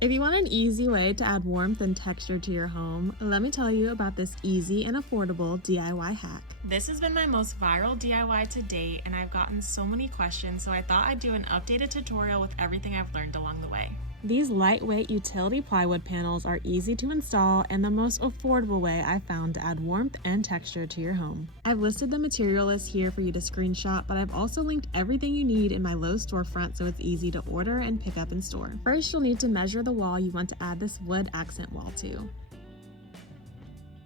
If you want an easy way to add warmth and texture to your home, let me tell you about this easy and affordable DIY hack. This has been my most viral DIY to date, and I've gotten so many questions, so I thought I'd do an updated tutorial with everything I've learned along the way. These lightweight utility plywood panels are easy to install and the most affordable way I've found to add warmth and texture to your home. I've listed the material list here for you to screenshot, but I've also linked everything you need in my Lowe's storefront so it's easy to order and pick up in store. First, you'll need to measure the wall you want to add this wood accent wall to.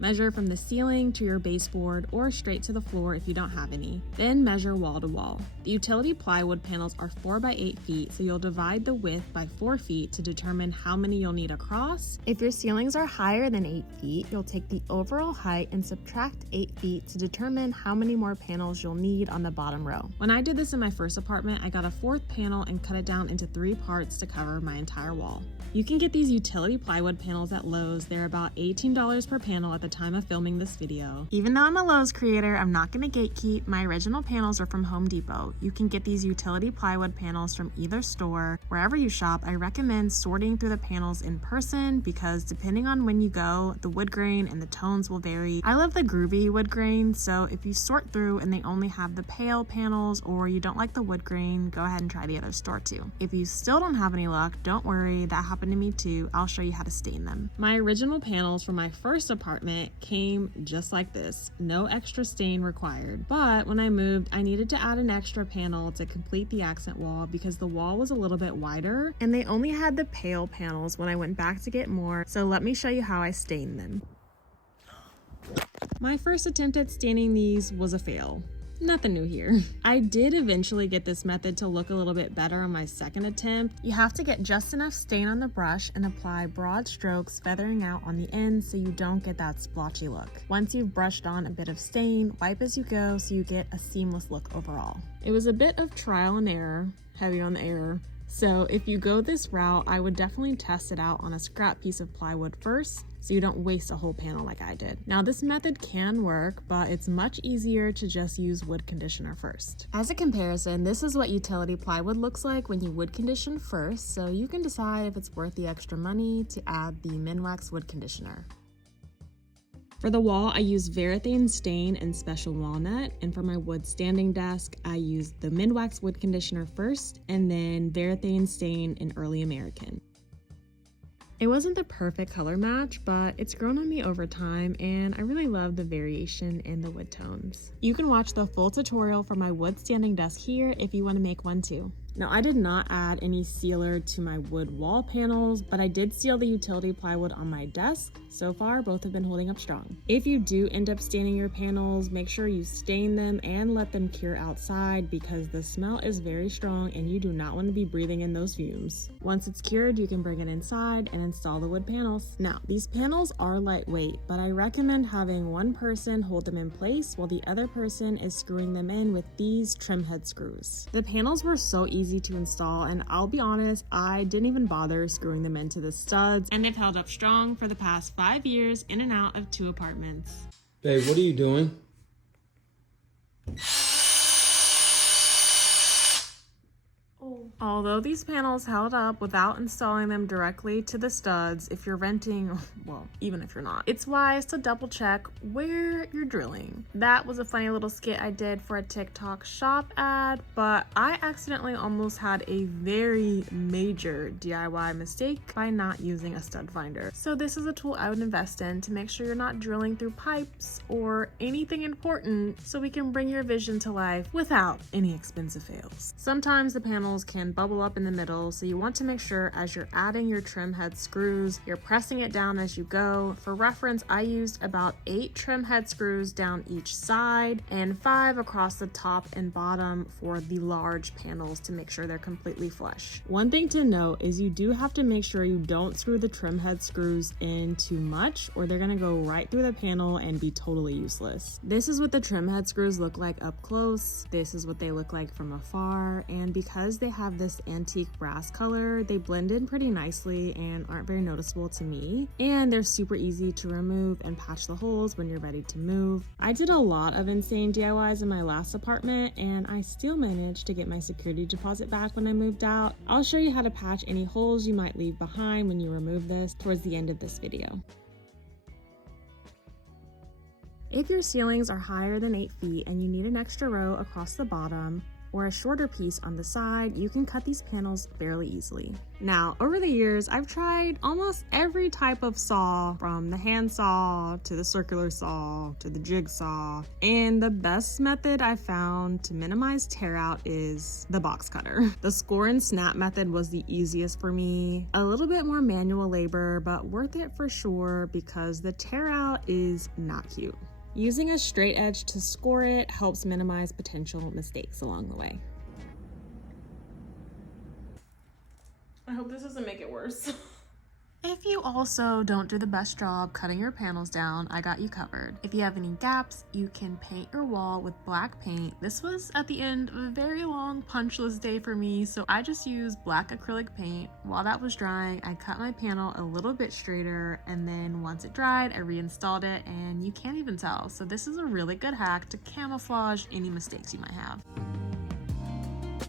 Measure from the ceiling to your baseboard or straight to the floor if you don't have any. Then measure wall to wall. The utility plywood panels are 4 by 8 feet, so you'll divide the width by 4 feet to determine how many you'll need across. If your ceilings are higher than 8 feet, you'll take the overall height and subtract 8 feet to determine how many more panels you'll need on the bottom row. When I did this in my first apartment, I got a 4th panel and cut it down into 3 parts to cover my entire wall. You can get these utility plywood panels at Lowe's. They're about $18 per panel at the time of filming this video. Even though I'm a Lowe's creator, I'm not going to gatekeep. My original panels are from Home Depot. You can get these utility plywood panels from either store. Wherever you shop, I recommend sorting through the panels in person because depending on when you go, the wood grain and the tones will vary. I love the groovy wood grain, so if you sort through and they only have the pale panels or you don't like the wood grain, go ahead and try the other store too. If you still don't have any luck, don't worry, that happened to me too. I'll show you how to stain them. My original panels from my first apartment came just like this, no extra stain required. But when I moved, I needed to add an extra panel to complete the accent wall because the wall was a little bit wider and they only had the pale panels when I went back to get more. So let me show you how I stained them. My first attempt at staining these was a fail. Nothing new here. I did eventually get this method to look a little bit better on my second attempt. You have to get just enough stain on the brush and apply broad strokes, feathering out on the ends so you don't get that splotchy look. Once you've brushed on a bit of stain, wipe as you go so you get a seamless look overall. It was a bit of trial and error, heavy on the error. So if you go this route, I would definitely test it out on a scrap piece of plywood first, so you don't waste a whole panel like I did. Now this method can work, but it's much easier to just use wood conditioner first. As a comparison, this is what utility plywood looks like when you wood condition first, so you can decide if it's worth the extra money to add the Minwax wood conditioner. For the wall, I used Varathane Stain and Special Walnut, and for my wood standing desk, I used the Minwax wood conditioner first, and then Varathane Stain and Early American. It wasn't the perfect color match, but it's grown on me over time, and I really love the variation in the wood tones. You can watch the full tutorial for my wood standing desk here if you want to make one too. Now, I did not add any sealer to my wood wall panels, but I did seal the utility plywood on my desk. So far, both have been holding up strong. If you do end up staining your panels, make sure you stain them and let them cure outside because the smell is very strong and you do not want to be breathing in those fumes. Once it's cured, you can bring it inside and install the wood panels. Now, these panels are lightweight, but I recommend having one person hold them in place while the other person is screwing them in with these trim head screws. The panels were so easy to install, and I'll be honest, I didn't even bother screwing them into the studs, and they've held up strong for the past 5 years in and out of 2 apartments. Babe, what are you doing? Although these panels held up without installing them directly to the studs, if you're renting, well, even if you're not, it's wise to double check where you're drilling. That was a funny little skit I did for a TikTok shop ad, but I accidentally almost had a very major DIY mistake by not using a stud finder. So this is a tool I would invest in to make sure you're not drilling through pipes or anything important so we can bring your vision to life without any expensive fails. Sometimes the panels can bubble up in the middle, so you want to make sure as you're adding your trim head screws, you're pressing it down as you go. For reference, I used about 8 trim head screws down each side and 5 across the top and bottom for the large panels to make sure they're completely flush. One thing to note is you do have to make sure you don't screw the trim head screws in too much or they're gonna go right through the panel and be totally useless. This is what the trim head screws look like up close. This is what they look like from afar, and because they have this antique brass color. They blend in pretty nicely and aren't very noticeable to me. And they're super easy to remove and patch the holes when you're ready to move. I did a lot of insane DIYs in my last apartment and I still managed to get my security deposit back when I moved out. I'll show you how to patch any holes you might leave behind when you remove this towards the end of this video. If your ceilings are higher than 8 feet and you need an extra row across the bottom or a shorter piece on the side, you can cut these panels fairly easily. Now, over the years, I've tried almost every type of saw, from the hand saw to the circular saw to the jigsaw, and the best method I found to minimize tear out is the box cutter. The score and snap method was the easiest for me. A little bit more manual labor, but worth it for sure because the tear out is not cute. Using a straight edge to score it helps minimize potential mistakes along the way. I hope this doesn't make it worse. If you also don't do the best job cutting your panels down, I got you covered. If you have any gaps, you can paint your wall with black paint. This was at the end of a very long punch list day for me, so I just used black acrylic paint. While that was drying, I cut my panel a little bit straighter, and then once it dried, I reinstalled it, and you can't even tell. So this is a really good hack to camouflage any mistakes you might have.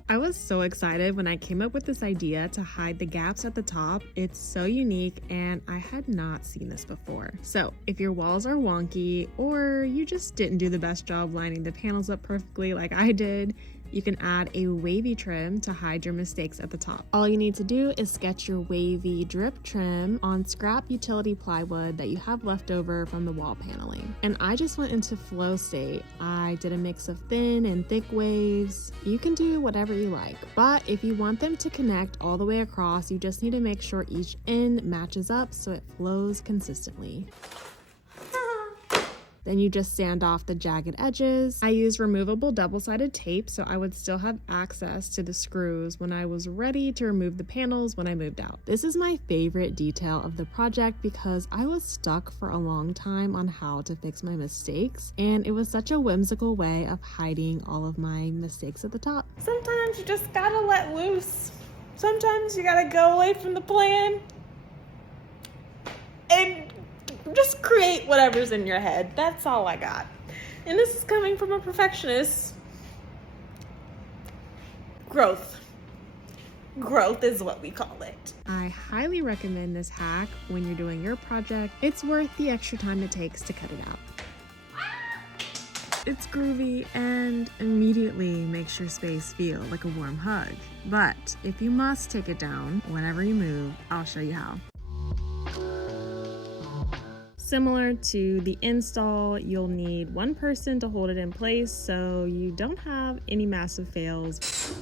I was so excited when I came up with this idea to hide the gaps at the top. It's so unique and I had not seen this before. So if your walls are wonky or you just didn't do the best job lining the panels up perfectly like I did, you can add a wavy trim to hide your mistakes at the top. All you need to do is sketch your wavy drip trim on scrap utility plywood that you have left over from the wall paneling. And I just went into flow state. I did a mix of thin and thick waves. You can do whatever you like, but if you want them to connect all the way across, you just need to make sure each end matches up so it flows consistently. Then you just sand off the jagged edges. I used removable double-sided tape so I would still have access to the screws when I was ready to remove the panels when I moved out. This is my favorite detail of the project because I was stuck for a long time on how to fix my mistakes, and it was such a whimsical way of hiding all of my mistakes at the top. Sometimes you just gotta let loose. Sometimes you gotta go away from the plan and just create whatever's in your head. That's all I got. And this is coming from a perfectionist. Growth is what we call it. I highly recommend this hack when you're doing your project. It's worth the extra time it takes to cut it out. It's groovy and immediately makes your space feel like a warm hug. But if you must take it down whenever you move, I'll show you how. Similar to the install, you'll need one person to hold it in place so you don't have any massive fails.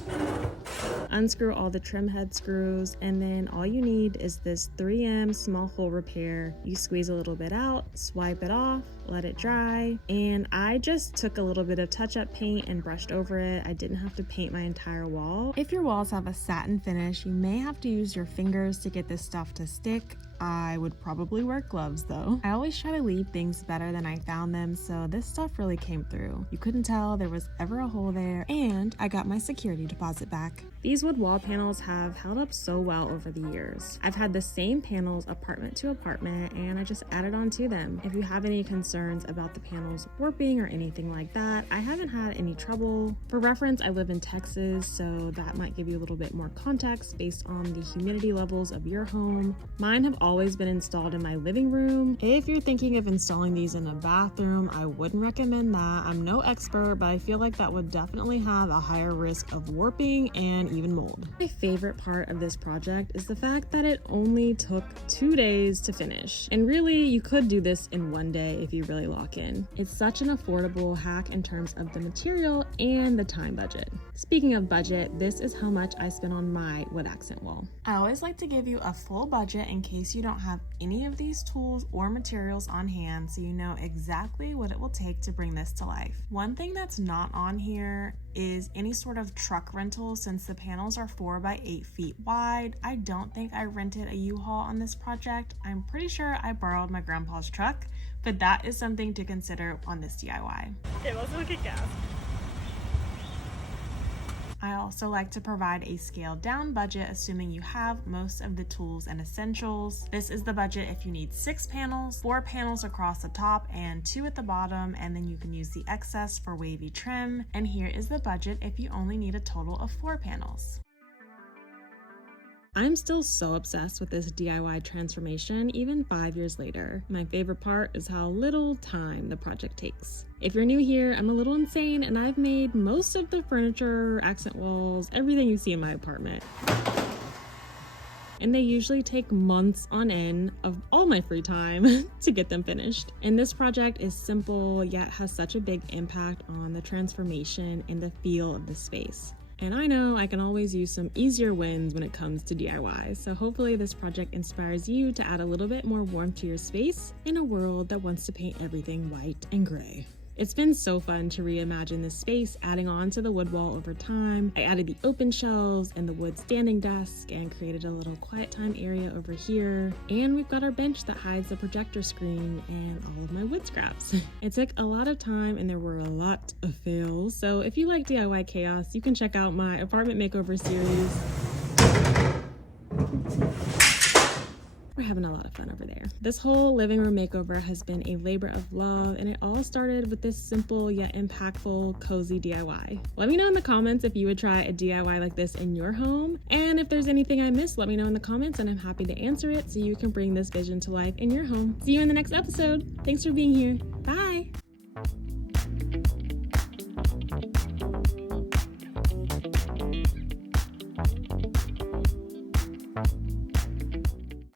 Unscrew all the trim head screws, and then all you need is this 3M small hole repair. You squeeze a little bit out, swipe it off, let it dry, and I just took a little bit of touch-up paint and brushed over it. I didn't have to paint my entire wall. If your walls have a satin finish, you may have to use your fingers to get this stuff to stick. I would probably wear gloves though. I always try to leave things better than I found them, so this stuff really came through. You couldn't tell there was ever a hole there, and I got my security deposit back. These wood wall panels have held up so well over the years. I've had the same panels apartment to apartment, and I just added on to them. If you have any concerns about the panels warping or anything like that, I haven't had any trouble. For reference, I live in Texas, so that might give you a little bit more context based on the humidity levels of your home. Mine have always been installed in my living room. If you're thinking of installing these in a bathroom, I wouldn't recommend that. I'm no expert, but I feel like that would definitely have a higher risk of warping and even mold. My favorite part of this project is the fact that it only took 2 days to finish. And really, you could do this in 1 day if you really lock in. It's such an affordable hack in terms of the material and the time budget. Speaking of budget, this is how much I spent on my wood accent wall. I always like to give you a full budget in case you don't have any of these tools or materials on hand, so you know exactly what it will take to bring this to life. One thing that's not on here is any sort of truck rental. Since the panels are 4 by 8 feet wide, I don't think I rented a U-Haul on this project. I'm pretty sure I borrowed my grandpa's truck, but that is something to consider on this DIY. Okay, let's look at gas. I also like to provide a scaled down budget, assuming you have most of the tools and essentials. This is the budget if you need 6 panels, 4 panels across the top and 2 at the bottom, and then you can use the excess for wavy trim. And here is the budget if you only need a total of 4 panels. I'm still so obsessed with this DIY transformation even 5 years later. My favorite part is how little time the project takes. If you're new here, I'm a little insane and I've made most of the furniture, accent walls, everything you see in my apartment. And they usually take months on end of all my free time to get them finished. And this project is simple yet has such a big impact on the transformation and the feel of the space. And I know I can always use some easier wins when it comes to DIY, so hopefully this project inspires you to add a little bit more warmth to your space in a world that wants to paint everything white and gray. It's been so fun to reimagine this space, adding on to the wood wall over time. I added the open shelves and the wood standing desk and created a little quiet time area over here. And we've got our bench that hides the projector screen and all of my wood scraps. It took a lot of time and there were a lot of fails. So if you like DIY chaos, you can check out my apartment makeover series. We're having a lot of fun over there. This whole living room makeover has been a labor of love, and it all started with this simple yet impactful, cozy DIY. Let me know in the comments if you would try a DIY like this in your home, and if there's anything I missed, let me know in the comments and I'm happy to answer it so you can bring this vision to life in your home. See you in the next episode. Thanks for being here. Bye.